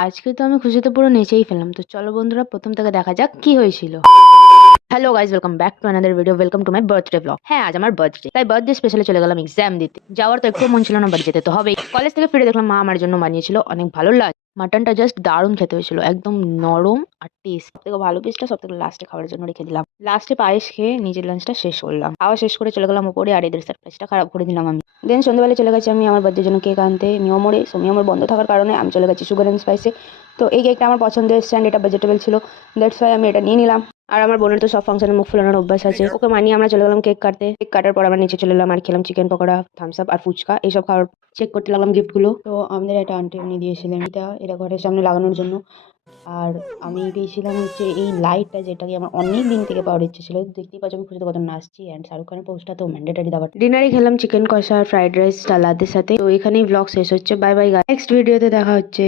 আজকে তো আমি খুশিতে পুরো নেচেই ফেললাম। তো চলো বন্ধুরা, প্রথম থেকে দেখা যাক কি হয়েছিল। Hello guys, welcome back to another video. Welcome to my birthday blog. হ্যাঁ, আজ আমার বার্থডে, তাই বার্থডে স্পেশালে চলে গেলাম এক্সাম দিতে। যাওয়ার তো একটু মন ছিল না, বাট যেতে তো হবেই। কলেজ থেকে ফিরে দেখলাম মা আমার জন্য বানিয়েছিল অনেক ভালো লাঞ্চ। মাটনটা জাস্ট দারুণ খেতে হয়েছিল, একদম নরম আর টেস্ট। সব থেকে ভালো পিসটা সব থেকে লাস্টে খাওয়ার জন্য রেখে দিলাম। লাস্টে পায়েস খেয়ে নিজের লাঞ্চটা শেষ করলাম। খাওয়া শেষ করে চলে গেলাম উপরে, আর এদের সারপ্রাইজটা খারাপ করে দিলাম আমি। দেন সন্ধ্যাবেলা চলে গেছি আমি আমার বার্থডের জন্য কেক আনতে মিয়ামোড়ে। সো মিয়ামোর বন্ধ থাকার কারণে আমি চলে গেছি সুগার অ্যান্ড স্পাইসে। তো এই কেকটা আমার পছন্দের এসছে, এটা ভেজিটেবল ছিল, দ্যাটস ওয়াই আমি এটা নিয়ে নিলাম। আর আমার বোনের তো সব ফাংশনে মুখ ফোলানোর অভ্যাস আছে, ওকে মানিয়ে আমরা চলে গেলাম কেক কাটতে। কেক কাটার পর আমরা নিচে চলে এলাম আর খেলাম চিকেন পকোড়া, থামস আপ আর ফুচকা। এইসব খাওয়ার চেক করতে লাগলাম গিফটগুলো। তো আমাদের একটা আন্টি এমনি দিয়েছিলেন, এটা ঘরের সামনে লাগানোর জন্য। আর আমি দিয়েছিলাম হচ্ছে এই লাইটটা, যেটাকে আমার অনেক দিন থেকে পাওয়ার ইচ্ছে ছিল। দেখতেই পাচ্ছ আমি খুশিতে কত নাচছি, অ্যান্ড শাহরুখ খানের পোস্টটা তো ম্যান্ডেটারি দেওয়ার। ডিনারে খেলাম চিকেন কষা আর ফ্রাইড রাইস সালাদের সাথে। তো এখানেই ব্লগ শেষ হচ্ছে। বাই বাই, নেক্সট ভিডিওতে দেখা হচ্ছে।